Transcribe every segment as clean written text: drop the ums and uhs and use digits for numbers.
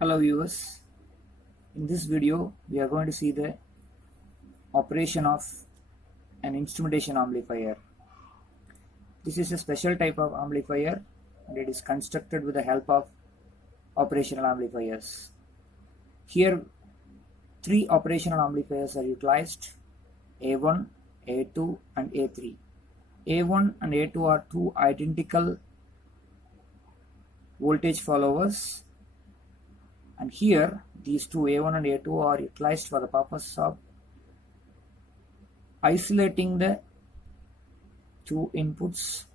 Hello viewers, in this video we are going to see the operation of an instrumentation amplifier. This is a special type of amplifier and it is constructed with the help of operational amplifiers. Here three operational amplifiers are utilized: A1, A2 and A3. A1 and A2 are two identical voltage followers, and here these two A1 and A2 are utilized for the purpose of isolating the two inputs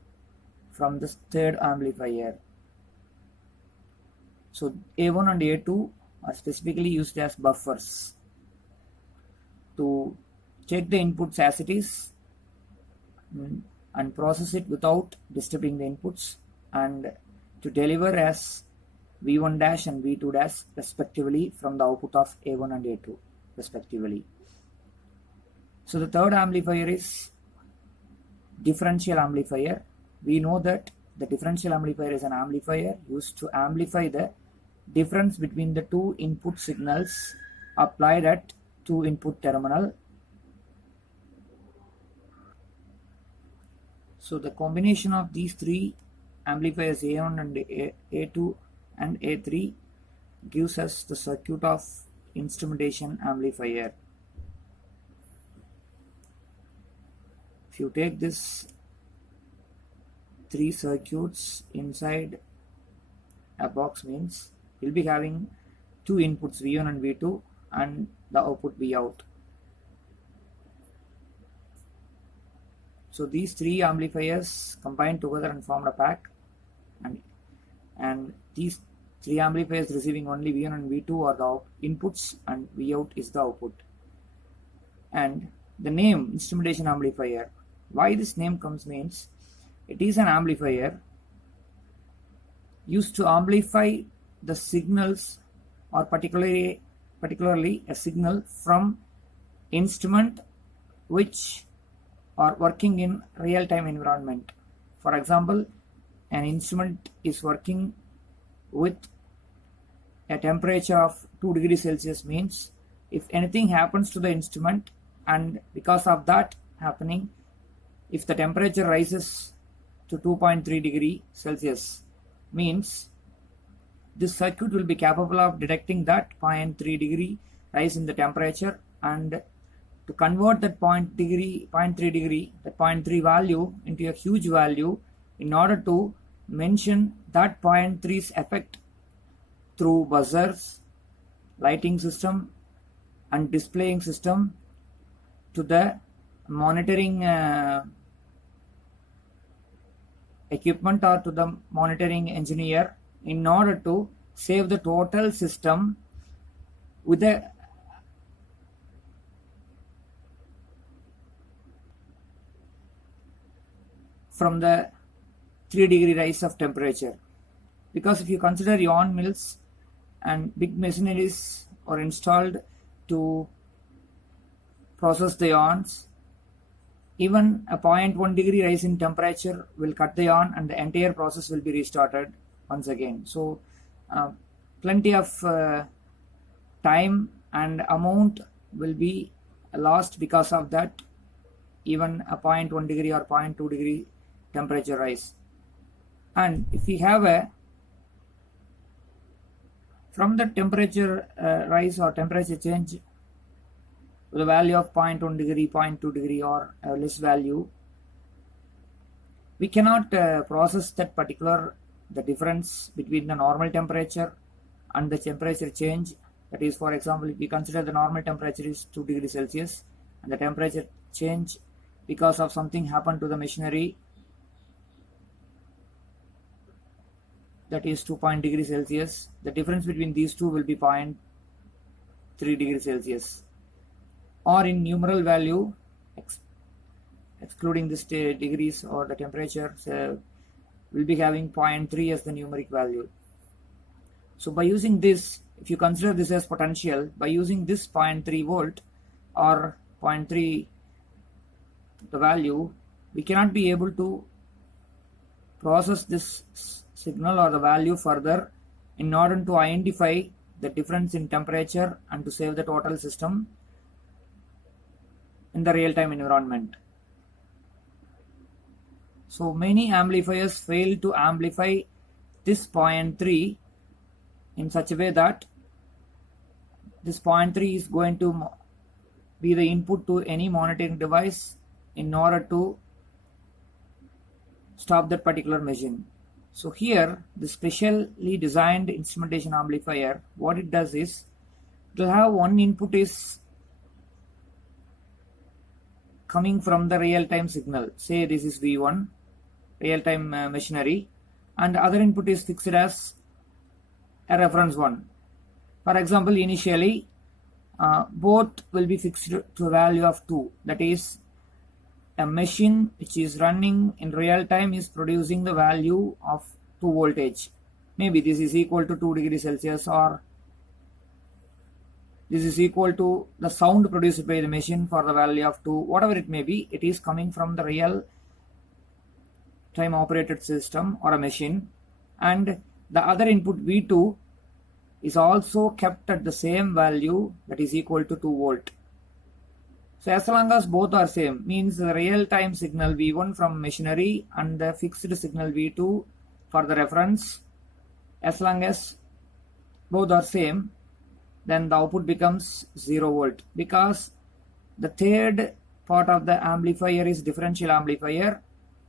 from the third amplifier. So A1 and A2 are specifically used as buffers to take the inputs as it is and process it without disturbing the inputs, and to deliver as V1 dash and V2 dash respectively from the output of A1 and A2 respectively. So the third amplifier is differential amplifier. We know that the differential amplifier is an amplifier used to amplify the difference between the two input signals applied at two input terminal. So the combination of these three amplifiers, A1 and A2 and A3, gives us the circuit of instrumentation amplifier. If you take this three circuits inside a box, means you'll be having two inputs, V1 and V2, and the output Vout. So these three amplifiers combined together and formed a pack, and these three amplifiers receiving only V1 and V2 are the inputs and Vout is the output. And the name instrumentation amplifier, why this name comes means it is an amplifier used to amplify the signals, or particularly a signal from instrument which are working in real-time environment. For example, an instrument is working with a temperature of 2 degrees Celsius, means if anything happens to the instrument and because of that happening, if the temperature rises to 2.3 degree Celsius, means this circuit will be capable of detecting that 0.3 degree rise in the temperature, and to convert that 0.3 degree, that 0.3 value into a huge value, in order to mention that 0.3's effect through buzzers, lighting system and displaying system to the monitoring equipment or to the monitoring engineer, in order to save the total system with a from the 3 degree rise of temperature. Because if you consider yarn mills and big machineries are installed to process the yarns, even a 0.1 degree rise in temperature will cut the yarn and the entire process will be restarted once again. So plenty of time and amount will be lost because of that, even a 0.1 degree or 0.2 degree temperature rise. And if we have a from the temperature rise or temperature change with a value of 0.1 degree, 0.2 degree or less value, we cannot process that particular the difference between the normal temperature and the temperature change. That is, for example, if we consider the normal temperature is 2 degrees Celsius and the temperature change because of something happened to the machinery, that is 2 degrees Celsius, the difference between these two will be 0.3 degrees Celsius, or in numeral value excluding this degrees or the temperature will be having 0.3 as the numeric value. So by using this, if you consider this as potential, by using this 0.3 volt or 0.3 the value, we cannot be able to process this signal or the value further in order to identify the difference in temperature and to save the total system in the real-time environment. So many amplifiers fail to amplify this 0.3 in such a way that this 0.3 is going to be the input to any monitoring device in order to stop that particular machine. So here, the specially designed instrumentation amplifier, what it does is, it will have one input is coming from the real-time signal. Say this is V1, real-time machinery, and the other input is fixed as a reference one. For example, initially, both will be fixed to a value of 2. That is, a machine which is running in real time is producing the value of 2 voltage. Maybe this is equal to 2 degrees Celsius, or this is equal to the sound produced by the machine for the value of 2. Whatever it may be, it is coming from the real time operated system or a machine, and the other input V2 is also kept at the same value, that is equal to 2 volt. So as long as both are same, means the real time signal V1 from machinery and the fixed signal V2 for the reference, as long as both are same, then the output becomes 0 volt, because the third part of the amplifier is differential amplifier.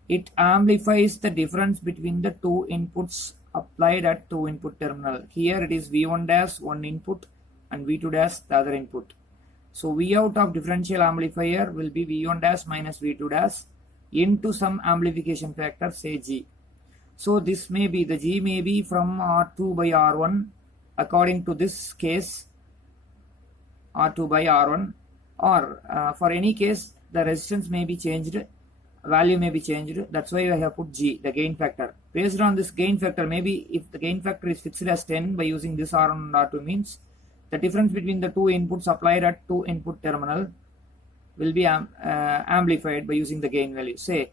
It amplifies the difference between the two inputs applied at two input terminal. Here it is V1 dash one input and V2 dash the other input. So V out of differential amplifier will be V1 dash minus V2 dash into some amplification factor, say G. So this may be, the G may be from R2 by R1 according to this case, R2 by R1, or for any case the resistance may be changed, value may be changed. That's why I have put G, the gain factor. Based on this gain factor, maybe if the gain factor is fixed as 10 by using this R1 and R2, means the difference between the two inputs applied at two input terminal will be amplified by using the gain value. Say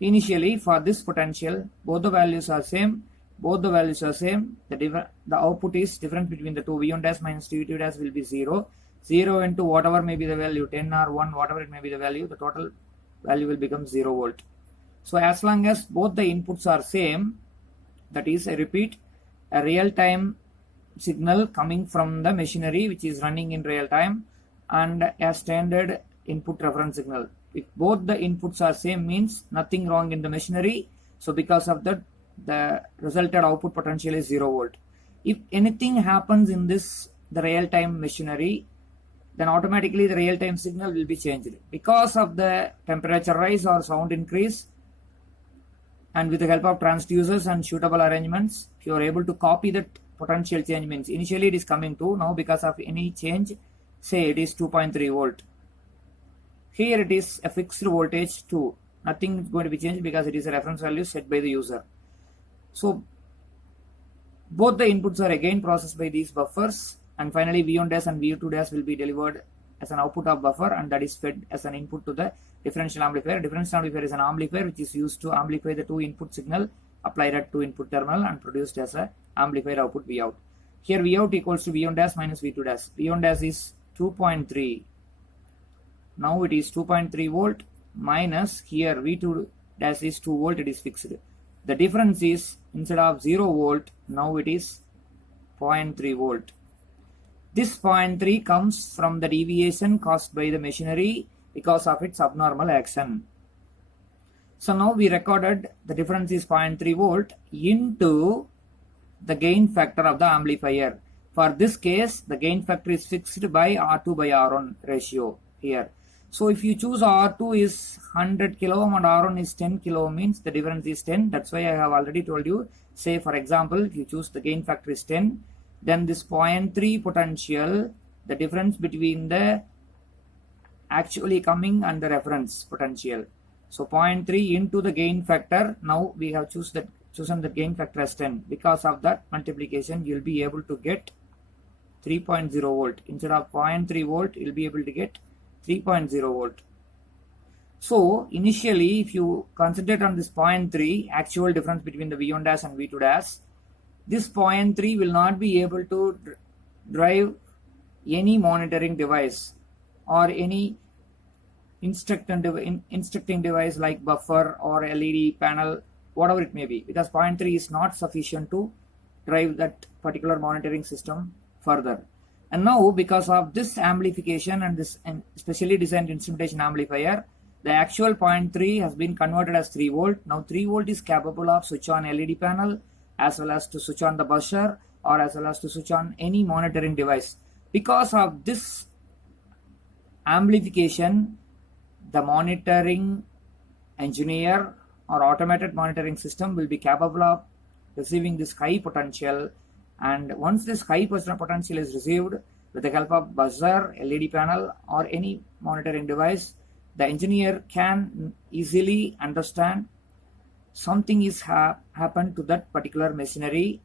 initially for this potential, both the values are same, the output is difference between the two, V1 dash minus V2 dash will be 0 into whatever may be the value, 10 or 1, whatever it may be the value, the total value will become 0 volt. So as long as both the inputs are same, that is, I repeat, a real time signal coming from the machinery which is running in real time and a standard input reference signal. If both the inputs are same, means nothing wrong in the machinery. So because of that, the resulted output potential is 0 volt. If anything happens in this, the real time machinery, then automatically the real time signal will be changed. Because of the temperature rise or sound increase, and with the help of transducers and suitable arrangements, if you are able to copy that potential change, means initially it is coming to, now because of any change, say it is 2.3 volt. Here it is a fixed voltage 2. Nothing is going to be changed because it is a reference value set by the user. So both the inputs are again processed by these buffers, and finally V1 dash and V2 dash will be delivered as an output of buffer, and that is fed as an input to the differential amplifier. Differential amplifier is an amplifier which is used to amplify the two input signal applied at two input terminal and produced as a amplifier output V out. Here V out equals to V1 dash minus V2 dash. V1 dash is 2.3. Now it is 2.3 volt minus here V2 dash is 2 volt, it is fixed. The difference is, instead of 0 volt, now it is 0.3 volt. This 0.3 comes from the deviation caused by the machinery because of its abnormal action. So now we recorded the difference is 0.3 volt into the gain factor of the amplifier. For this case, the gain factor is fixed by R2 by R1 ratio here. So if you choose R2 is 100 kilo ohm and R1 is 10 kilo ohm, means the difference is 10. That's why I have already told you. Say for example, if you choose the gain factor is 10, then this 0.3 potential, the difference between the actually coming and the reference potential. So 0.3 into the gain factor. Now we have chosen the gain factor as 10. Because of that multiplication, you will be able to get 3.0 volt. Instead of 0.3 volt, you will be able to get 3.0 volt. So initially, if you concentrate on this 0.3 actual difference between the V1 dash and V2 dash, this point 3 will not be able to drive any monitoring device or any instructing device like buffer or LED panel, whatever it may be, because point 3 is not sufficient to drive that particular monitoring system further. And now, because of this amplification and this specially designed instrumentation amplifier, the actual point 3 has been converted as 3 volt. Now 3 volt is capable of switch on LED panel as well as to switch on the buzzer or as well as to switch on any monitoring device. Because of this amplification, the monitoring engineer or automated monitoring system will be capable of receiving this high potential, and once this high potential is received with the help of buzzer, LED panel or any monitoring device, the engineer can easily understand something is happened to that particular machinery.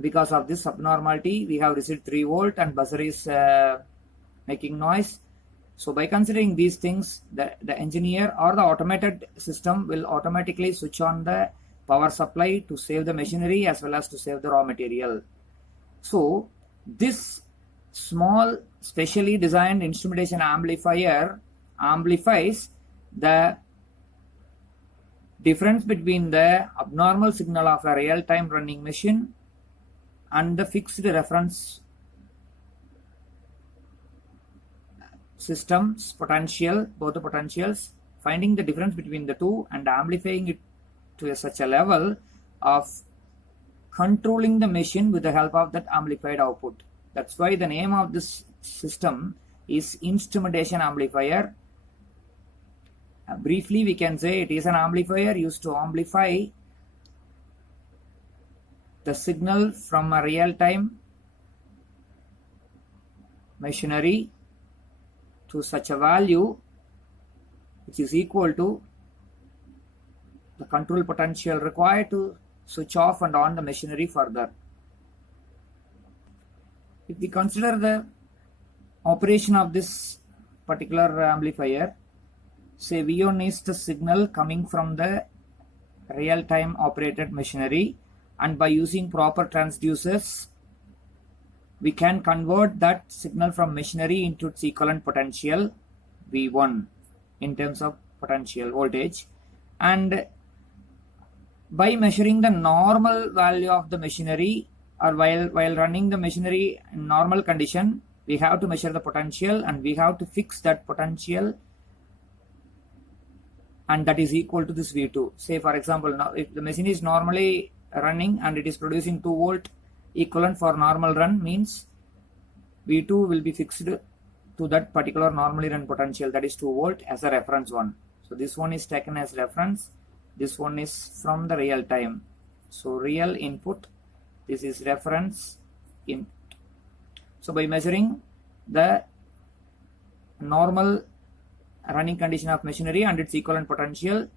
Because of this abnormality, we have received 3 volt and buzzer is making noise. So by considering these things, the engineer or the automated system will automatically switch on the power supply to save the machinery as well as to save the raw material. So this small specially designed instrumentation amplifier amplifies the difference between the abnormal signal of a real-time running machine and the fixed reference system's potential, both the potentials, finding the difference between the two and amplifying it to such a level of controlling the machine with the help of that amplified output. That's why the name of this system is instrumentation amplifier. Briefly, we can say it is an amplifier used to amplify the signal from a real-time machinery to such a value which is equal to the control potential required to switch off and on the machinery further. If we consider the operation of this particular amplifier, say V1 is the signal coming from the real-time operated machinery, and by using proper transducers we can convert that signal from machinery into its equivalent potential V1 in terms of potential voltage, and by measuring the normal value of the machinery, or while running the machinery in normal condition, we have to measure the potential and we have to fix that potential, and that is equal to this V2. Say for example, now if the machine is normally running and it is producing 2 volt, equivalent for normal run means V2 will be fixed to that particular normally run potential, that is 2 volt, as a reference one. So this one is taken as reference, this one is from the real time. So real input, this is reference input. So by measuring the normal running condition of machinery and its equivalent potential,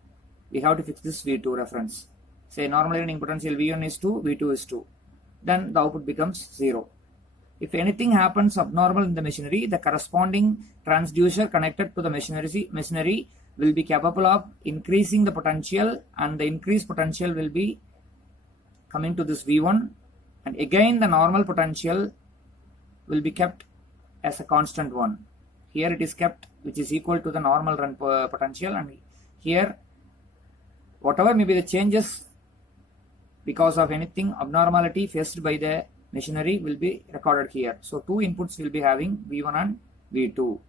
we have to fix this V2 reference. Say normally running potential V1 is 2, V2 is 2. Then the output becomes 0. If anything happens abnormal in the machinery, the corresponding transducer connected to the machinery will be capable of increasing the potential, and the increased potential will be coming to this V1, and again the normal potential will be kept as a constant one. Here it is kept, which is equal to the normal run potential, and here whatever may be the changes because of anything abnormality faced by the machinery will be recorded here. So two inputs will be having V1 and V2.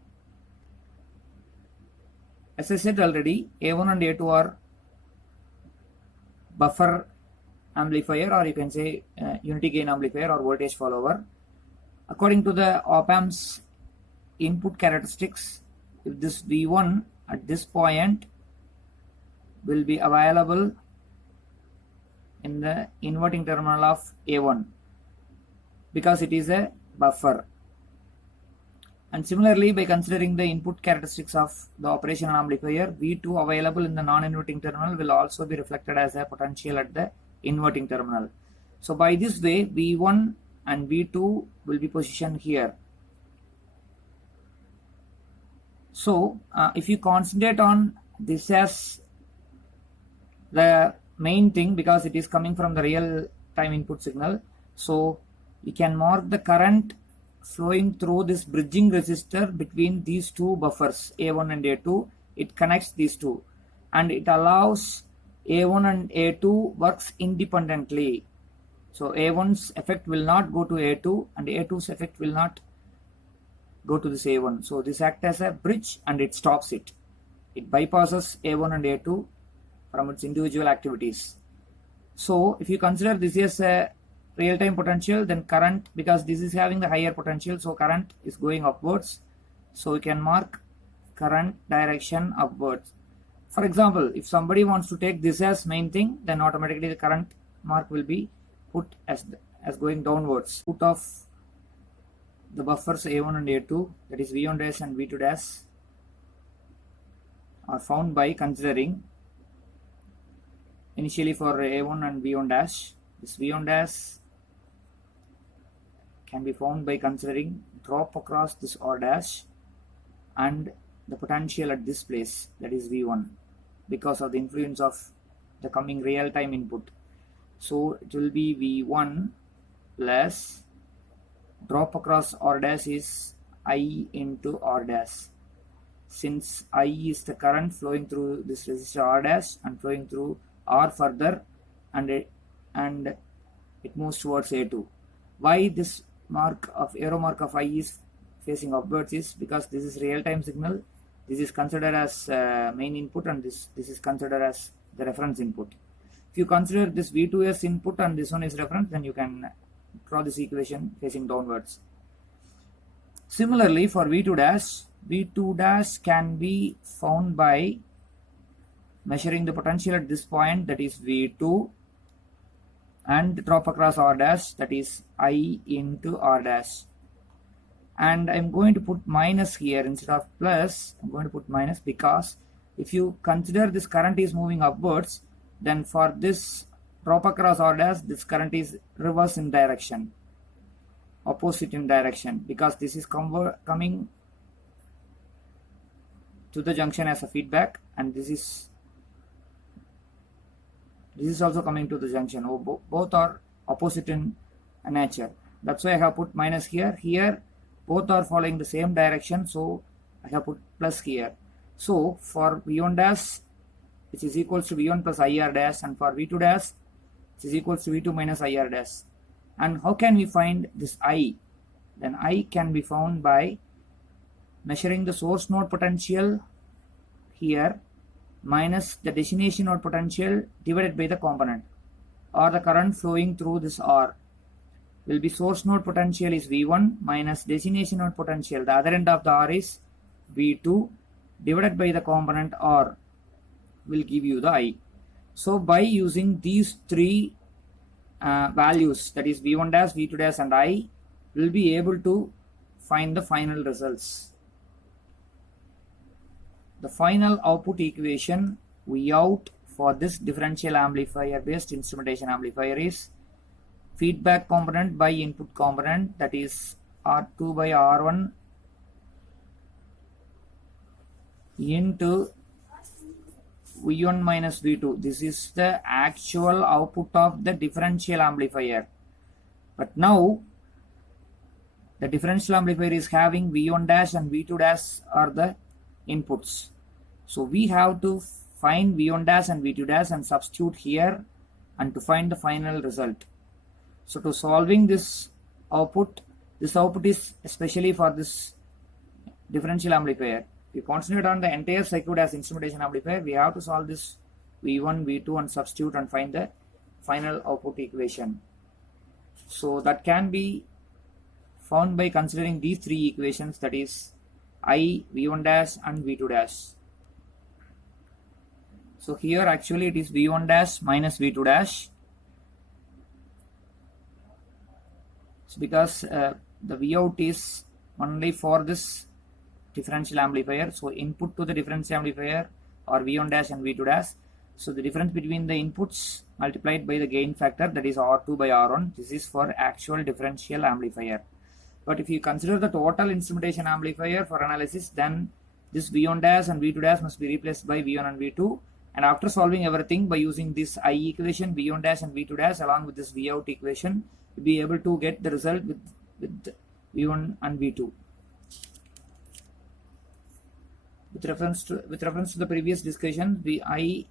As I said already, A1 and A2 are buffer amplifier, or you can say unity gain amplifier or voltage follower. According to the op-amp's input characteristics, if this V1 at this point will be available in the inverting terminal of A1 because it is a buffer. And similarly, by considering the input characteristics of the operational amplifier, V2 available in the non-inverting terminal will also be reflected as a potential at the inverting terminal. So by this way, V1 and V2 will be positioned here. So if you concentrate on this as the main thing, because it is coming from the real time input signal. So we can mark the current flowing through this bridging resistor between these two buffers A1 and A2. It connects these two and it allows A1 and A2 works independently. So A1's effect will not go to A2 and A2's effect will not go to this A1. So this acts as a bridge and it stops it. It bypasses A1 and A2 from its individual activities. So if you consider this as a real-time potential, then current, because this is having the higher potential, so current is going upwards. So we can mark current direction upwards. For example, if somebody wants to take this as main thing, then automatically the current mark will be put as going downwards. Put of the buffers A1 and A2, that is V1 dash and V2 dash, are found by considering initially for A1 and V1 dash. This V1 dash can be found by considering drop across this R dash and the potential at this place, that is V1, because of the influence of the coming real-time input. So it will be V1 plus drop across R dash is I into R dash. Since I is the current flowing through this resistor R dash and flowing through R further, and it moves towards A2. Why this arrow mark of I is facing upwards is because this is real-time signal. This is considered as main input and this is considered as the reference input. If you consider this V2 as input and this one is reference, then you can draw this equation facing downwards. Similarly, for V2 dash can be found by measuring the potential at this point, that is V2, and drop across R dash, that is I into R dash. And I'm going to put minus here instead of plus. I'm going to put minus because if you consider this current is moving upwards, then for this drop across R dash, this current is reverse in direction, opposite in direction, because this is coming to the junction as a feedback, and this is also coming to the junction. Both are opposite in nature. That's why I have put minus here. Here both are following the same direction, so I have put plus here. So for V1 dash, which is equals to V1 plus IR dash, and for V2 dash, which is equals to V2 minus IR dash. And how can we find this I? Then I can be found by measuring the source node potential here minus the destination node potential divided by the component, or the current flowing through this R will be source node potential is V1 minus destination node potential, the other end of the R is V2, divided by the component R will give you the I. So by using these three values, that is V1 dash, V2 dash and I, will be able to find the final results. The final output equation V out for this differential amplifier based instrumentation amplifier is feedback component by input component, that is R2 by R1 into V1 minus V2. This is the actual output of the differential amplifier. But now the differential amplifier is having V1 dash and V2 dash are the inputs. So we have to find V1 dash and V2 dash and substitute here and to find the final result. So to solving this output is especially for this differential amplifier. We concentrate on the entire circuit as instrumentation amplifier. We have to solve this V1, V2 and substitute and find the final output equation. So that can be found by considering these three equations, that is I, V1 dash and V2 dash. So here actually it is V1 dash minus V2 dash. So because the V out is only for this differential amplifier, so input to the differential amplifier are V1 dash and V2 dash. So the difference between the inputs multiplied by the gain factor, that is R2 by R1, this is for actual differential amplifier. But if you consider the total instrumentation amplifier for analysis, then this V1 dash and V2 dash must be replaced by V1 and V2, And after solving everything by using this I equation, V1 dash and V2 dash along with this V out equation, you'll be able to get the result with V1 and V2. With reference to the previous discussion, Vi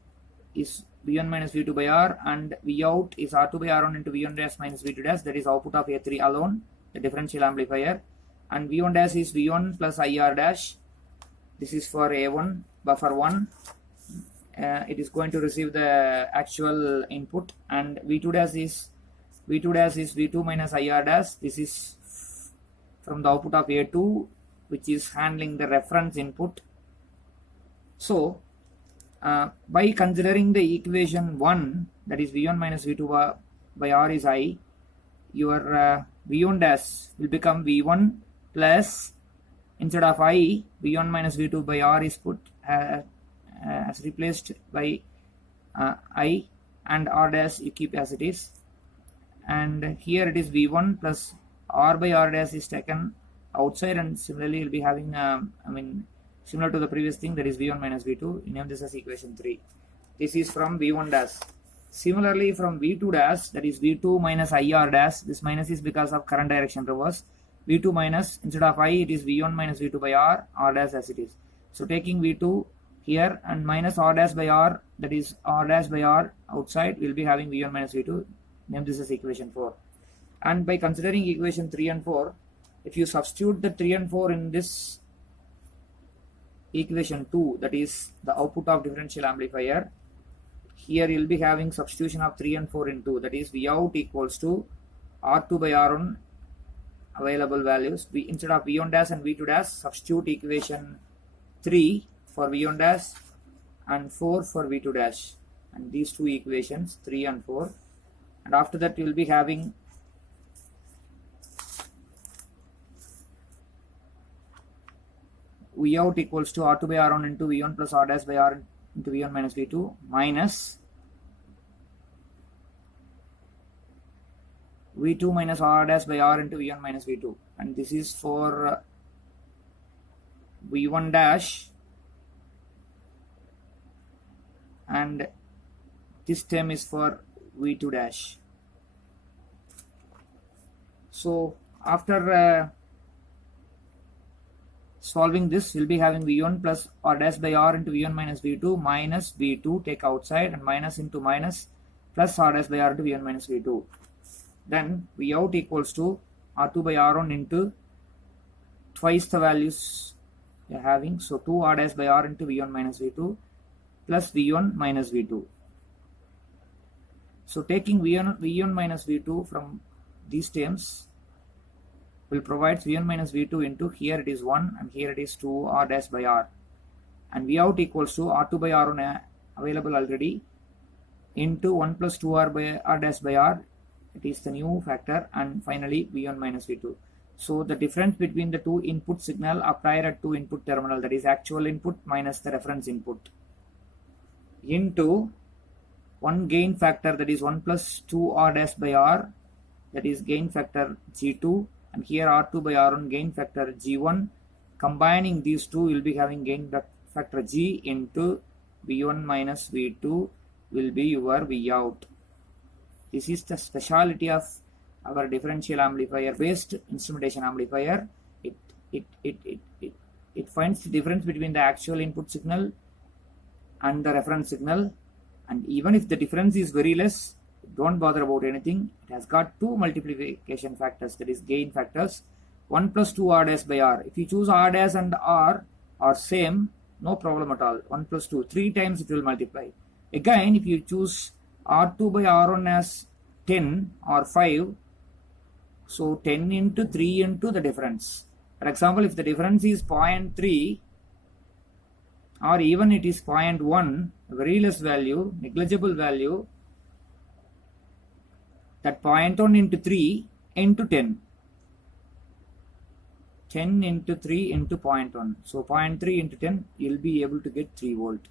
is V1 minus V2 by R and V out is R2 by R1 into V1 dash minus V2 dash, that is output of A3 alone, the differential amplifier, and V1 dash is V1 plus IR dash. This is for A1 buffer 1. It is going to receive the actual input, and V2 dash is V2 minus IR dash. This is from the output of A2, which is handling the reference input. So by considering the equation 1, that is V1 minus V2 by R is I, your V1 dash will become V1 plus, instead of I, V1 minus V2 by R is put as replaced by I, and R dash you keep as it is, and here it is V1 plus R by R dash is taken outside, and similarly you'll be having similar to the previous thing, that is V1 minus V2. You name this as equation 3. This is from V1 dash. Similarly from V2 dash, that is V2 minus IR dash, this minus is because of current direction reverse. V2 minus, instead of I, it is V1 minus V2 by R dash as it is. So taking V2 here and minus R dash by R, that is R dash by R outside, we'll be having V1 minus V2. Name this as equation 4. And by considering equation 3 and 4, if you substitute the 3 and 4 in this equation 2, that is the output of differential amplifier, here you'll be having substitution of 3 and 4 in 2, that is V out equals to R2 by R1 available values. Instead of V1 dash and V2 dash, substitute equation 3 for V1 dash and 4 for V2 dash, and these two equations 3 and 4, and after that you will be having V out equals to R2 by R1 into V1 plus R dash by R into V1 minus V2 minus V2 minus R dash by R into V1 minus V2, and this is for V1 dash, and this term is for V2 dash. So after solving this, we'll be having V1 plus R dash by R into V1 minus V2 minus V2, take outside, and minus into minus plus R dash by R into V1 minus V2. Then V out equals to R2 by R1 into twice the values you're having, so 2 R dash by R into V1 minus V2 plus V1 minus V2. So taking V1 minus V2 from these terms will provide V1 minus V2 into, here it is 1 and here it is 2 R dash by R, and V out equals to R2 by R1 available already into 1 plus 2 R by R dash by R, it is the new factor, and finally V1 minus V2. So the difference between the two input signal applied at two input terminal, that is actual input minus the reference input, into one gain factor, that is 1 plus 2 R dash by R, that is gain factor G2, and here R2 by R1 gain factor G1. Combining these two, will be having gain factor G into V1 minus V2 will be your V out. This is the speciality of our differential amplifier based instrumentation amplifier. It finds the difference between the actual input signal and the reference signal, and even if the difference is very less, don't bother about anything. It has got two multiplication factors, that is gain factors, 1 plus 2 R dash by R. If you choose R dash and R are same, no problem at all. 1 plus 2, 3 times it will multiply. Again, if you choose R2 by R1 as 10 or 5, so 10 into 3 into the difference. For example, if the difference is 0.3 or even it is 0.1, very less value, negligible value, that 0.1 into 3 into 10. 10 into 3 into 0.1. So 0.3 into 10, you'll be able to get 3 volt.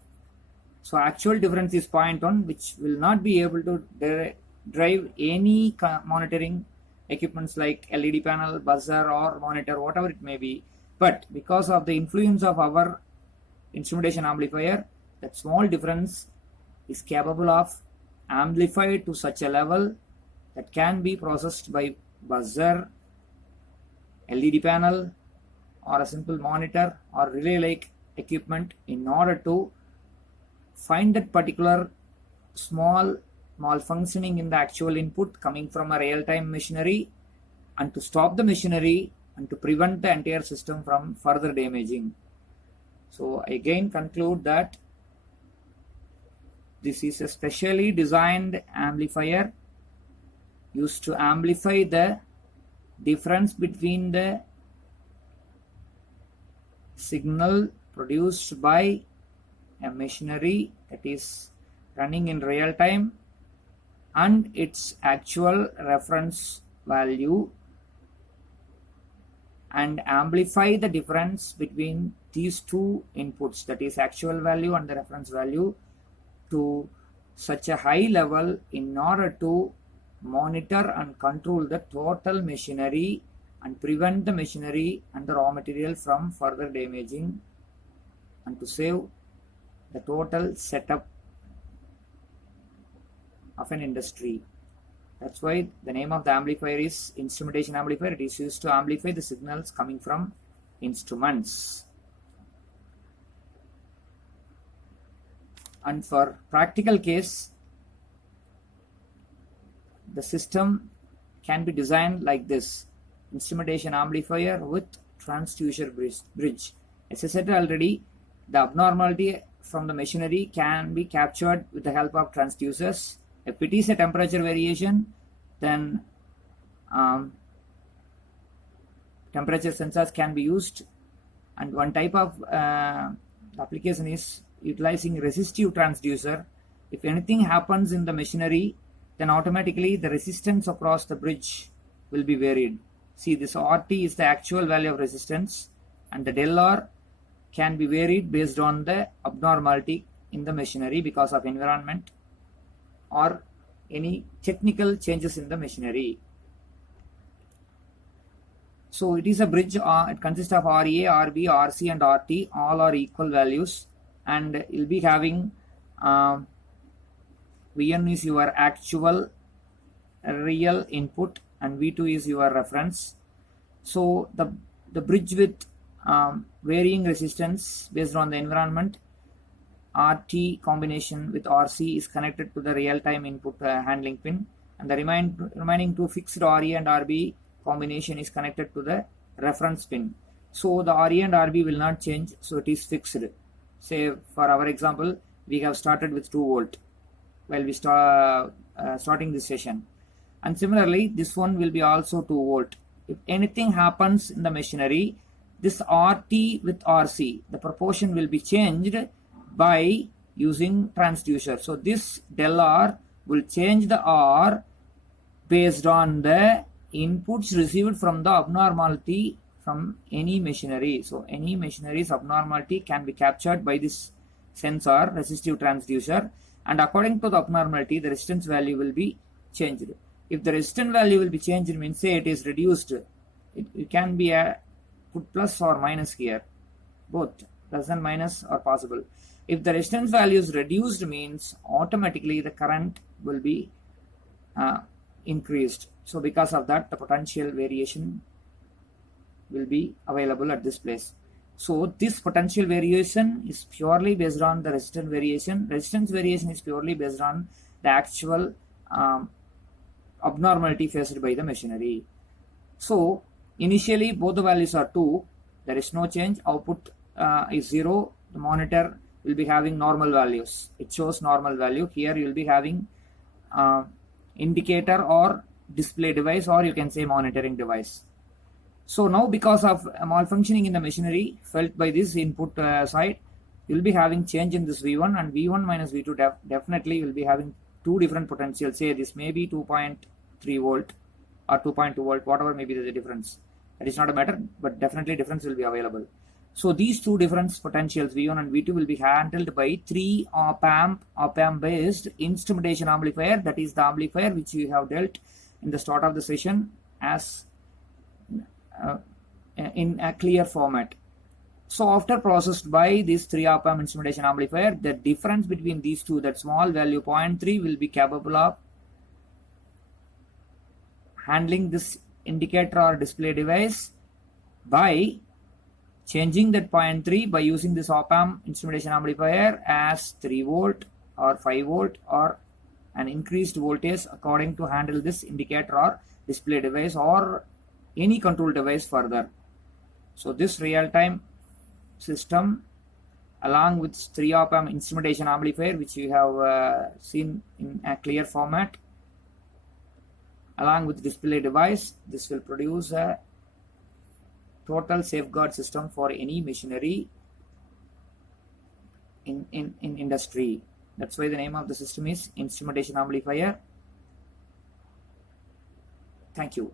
So actual difference is 0.1, which will not be able to drive any monitoring equipments like LED panel, buzzer or monitor, whatever it may be. But because of the influence of our instrumentation amplifier, that small difference is capable of amplified to such a level that can be processed by buzzer, LED panel, or a simple monitor or relay-like equipment in order to find that particular small malfunctioning in the actual input coming from a real-time machinery, and to stop the machinery and to prevent the entire system from further damaging. So I again conclude that this is a specially designed amplifier used to amplify the difference between the signal produced by a machinery that is running in real time and its actual reference value, and amplify the difference between these two inputs, that is actual value and the reference value, to such a high level in order to monitor and control the total machinery and prevent the machinery and the raw material from further damaging, and to save the total setup of an industry. That's why the name of the amplifier is instrumentation amplifier. It is used to amplify the signals coming from instruments. And for practical case, the system can be designed like this: instrumentation amplifier with transducer bridge. As I said already, the abnormality from the machinery can be captured with the help of transducers. If it is a temperature variation, then temperature sensors can be used, and one type of application is utilizing resistive transducer. If anything happens in the machinery, then automatically the resistance across the bridge will be varied. See, this RT is the actual value of resistance, and the del R can be varied based on the abnormality in the machinery because of environment or any technical changes in the machinery. So it is a bridge. It consists of RA, RB, RC and RT. All are equal values, and you'll be having V1 is your actual real input and V2 is your reference. So the bridge with varying resistance based on the environment, RT combination with RC is connected to the real-time input handling pin, and the remaining two fixed RA and RB combination is connected to the reference pin. So the RA and RB will not change, so it is fixed. Say for our example, we have started with 2 volt while we starting this session, and similarly this one will be also 2 volt. If anything happens in the machinery, this RT with RC, the proportion will be changed by using transducer. So this del R will change the R based on the inputs received from the abnormality from any machinery. So any machinery's abnormality can be captured by this sensor, resistive transducer, and according to the abnormality, the resistance value will be changed. If the resistance value will be changed, it means say it is reduced. It can be put plus or minus here. Both plus and minus are possible. If the resistance value is reduced, means automatically the current will be increased. So because of that, the potential variation will be available at this place. So this potential variation is purely based on the resistance variation. Resistance variation is purely based on the actual abnormality faced by the machinery. So initially both the values are 2. There is no change. Output is 0. The monitor will be having normal values. It shows normal value. Here you will be having indicator or display device, or you can say monitoring device. So now because of malfunctioning in the machinery felt by this input side, you will be having change in this V1, and V1 minus V2 definitely will be having 2 different potentials. Say this may be 2.3 volt or 2.2 volt, whatever may be the difference. That is not a matter, but definitely difference will be available. So these 2 different potentials, V1 and V2, will be handled by 3 op-amp based instrumentation amplifier. That is the amplifier which we have dealt in the start of the session as in a clear format. So after processed by this 3 op-amp instrumentation amplifier, the difference between these two, that small value 0.3, will be capable of handling this indicator or display device by changing that 0.3 by using this op-amp instrumentation amplifier as 3 volt or 5 volt or an increased voltage according to handle this indicator or display device or any control device further. So this real-time system along with 3 op-amp instrumentation amplifier, which you have seen in a clear format, along with display device, this will produce a total safeguard system for any machinery in industry. That's why the name of the system is instrumentation amplifier. Thank you.